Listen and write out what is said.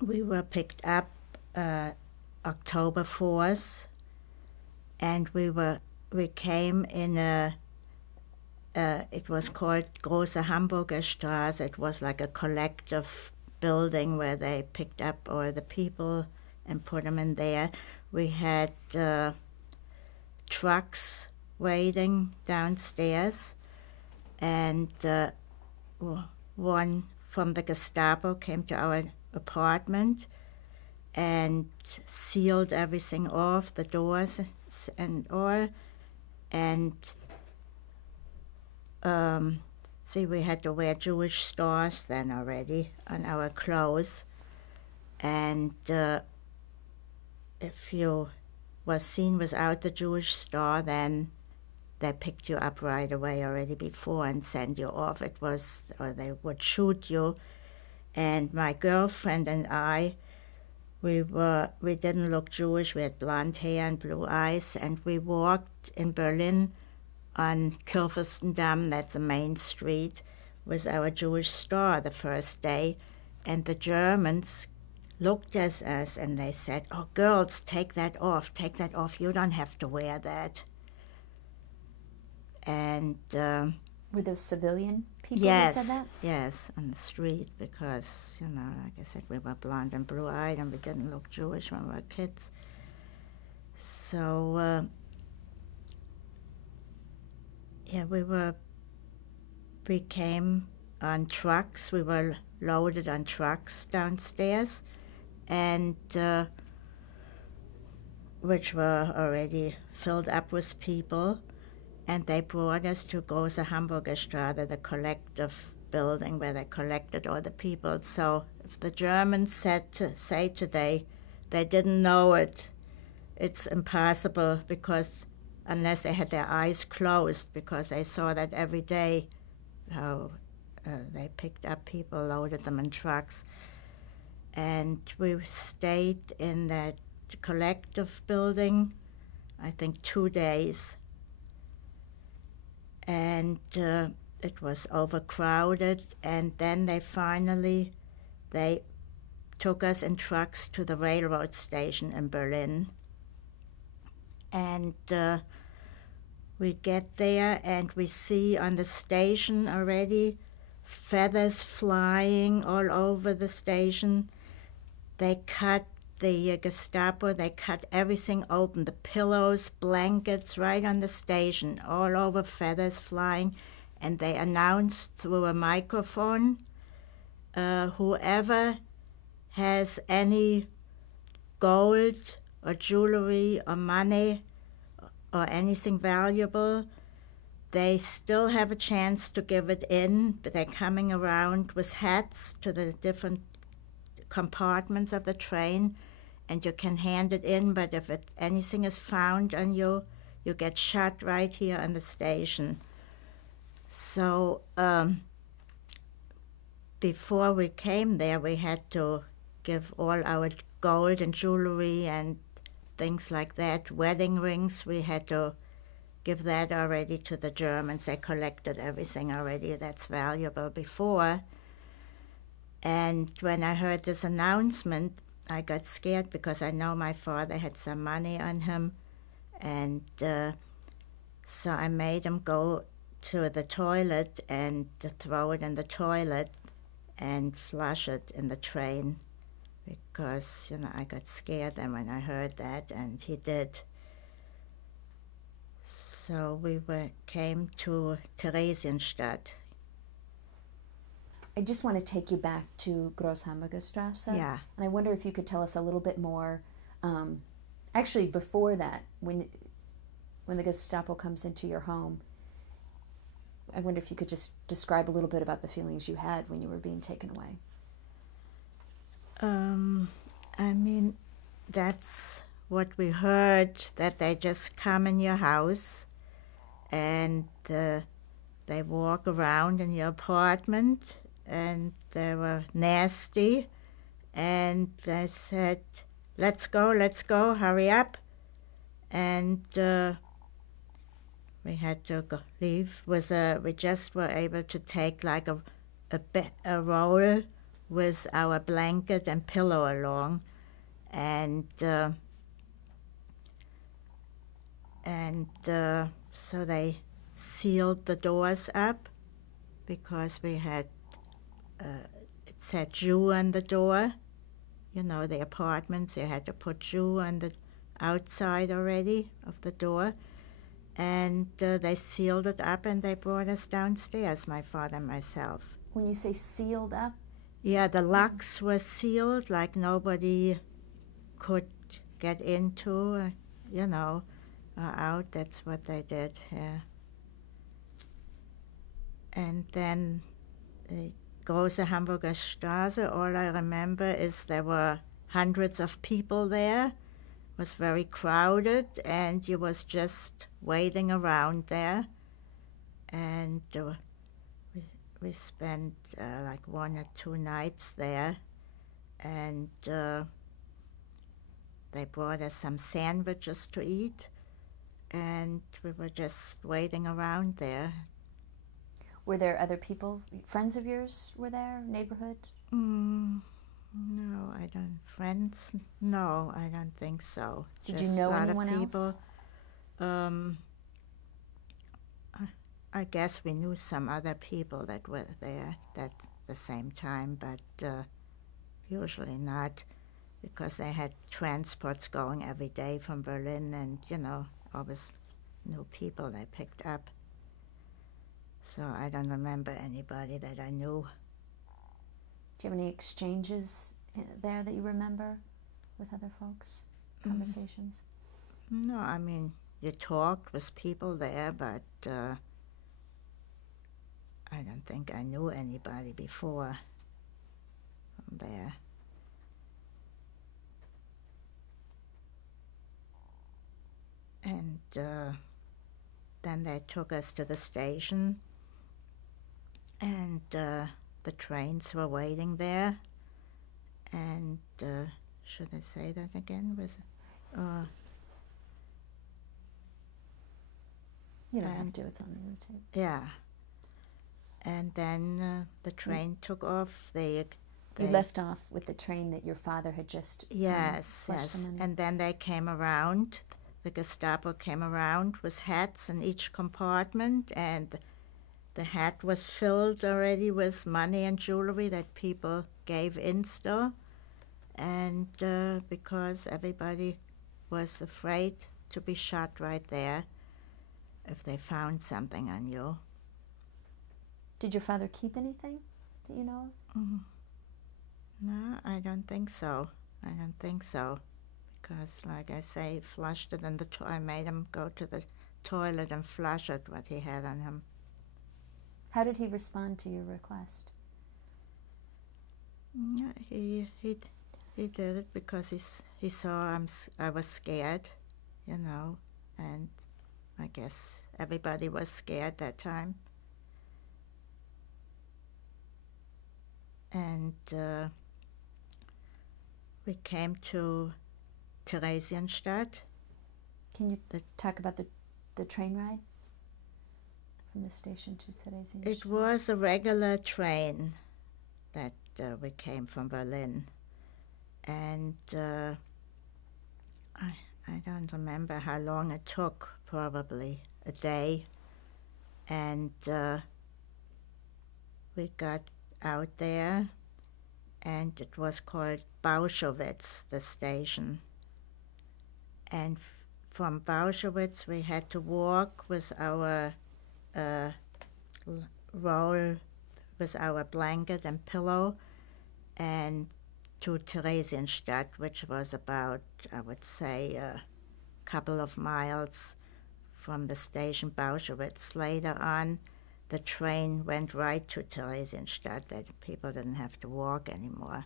we were picked up October 4th, and we came in it was called Große Hamburger Straße. It was like a collective building where they picked up all the people and put them in there. We had trucks waiting downstairs, and one from the Gestapo came to our apartment and sealed everything off, the doors and all, and see, we had to wear Jewish stars then already on our clothes, and if you was seen without the Jewish star, then they picked you up right away already before and sent you off. It was, or they would shoot you. And my girlfriend and I, we didn't look Jewish. We had blonde hair and blue eyes, and we walked in Berlin on Theresienstadt, that's a main street, with our Jewish star the first day, and the Germans looked at us and they said, "Oh, girls, take that off, you don't have to wear that." And were those civilian people yes, who said that? Yes, on the street, because, you know, like I said, we were blonde and blue-eyed and we didn't look Jewish when we were kids. So, yeah, we came on trucks. We were loaded on trucks downstairs, and which were already filled up with people, and they brought us to Große Hamburger Straße, the collective building where they collected all the people. So if the Germans say today they didn't know it, it's impossible, because unless they had their eyes closed, because they saw that every day, how they picked up people, loaded them in trucks. And we stayed in that collective building, I think 2 days. And it was overcrowded, and then they took us in trucks to the railroad station in Berlin. And we get there, and we see on the station already feathers flying all over the station. They cut the Gestapo, they cut everything open, the pillows, blankets, right on the station, all over, feathers flying. And they announced through a microphone, whoever has any gold or jewelry or money or anything valuable, they still have a chance to give it in, but they're coming around with hats to the different compartments of the train, and you can hand it in, but if anything is found on you, you get shot right here on the station. So before we came there, we had to give all our gold and jewelry and things like that, wedding rings, we had to give that already to the Germans. They collected everything already that's valuable before. And when I heard this announcement, I got scared, because I know my father had some money on him, and so I made him go to the toilet and throw it in the toilet and flush it in the train, because, you know, I got scared then when I heard that, and he did. So we came to Theresienstadt. I just want to take you back to Große Hamburger Straße. Yeah. And I wonder if you could tell us a little bit more, actually before that, when the Gestapo comes into your home, I wonder if you could just describe a little bit about the feelings you had when you were being taken away. I mean, that's what we heard, that they just come in your house and they walk around in your apartment, and they were nasty, and they said, let's go, hurry up. And we had to leave. We just were able to take like a roll with our blanket and pillow along, and so they sealed the doors up because we had it said Jew on the door. You know, the apartments, you had to put Jew on the outside already of the door. And they sealed it up and they brought us downstairs, my father and myself. When you say sealed up? Yeah, the locks were sealed, like nobody could get into, out. That's what they did, yeah. And then Große Hamburger Straße, all I remember is there were hundreds of people there. It was very crowded, and you was just waiting around there. And we spent like 1 or 2 nights there, and they brought us some sandwiches to eat, and we were just waiting around there. Were there other people, friends of yours were there, neighborhood? No, I don't. Friends? No, I don't think so. Did just you know a lot anyone of people. else? I guess we knew some other people that were there at the same time, but usually not, because they had transports going every day from Berlin, and, always new people they picked up. So I don't remember anybody that I knew. Do you have any exchanges there that you remember with other folks? Conversations? No, I mean, you talked with people there, but I don't think I knew anybody before from there. And then they took us to the station, and the trains were waiting there. And should I say that again? You don't have to, it's on the other tape. Yeah. And then the train took off. You left off with the train that your father had just yes. them in. And then they came around. The Gestapo came around with hats in each compartment, and the hat was filled already with money and jewelry that people gave in still. And because everybody was afraid to be shot right there if they found something on you. Did your father keep anything that you know of? No, I don't think so. Because, like I say, he flushed it in the I made him go to the toilet and flush it, what he had on him. How did he respond to your request? Yeah, he did it because he saw I was scared, and I guess everybody was scared that time. And we came to Theresienstadt. Can you talk about the train ride from the station to Theresienstadt? It was a regular train that we came from Berlin. And I don't remember how long it took, probably a day. And we got out there, and it was called Bauschowitz, the station. And from Bauschowitz we had to walk with our roll, with our blanket and pillow, and to Theresienstadt, which was about, I would say, a couple of miles from the station Bauschowitz. Later on, the train went right to Theresienstadt, that people didn't have to walk anymore.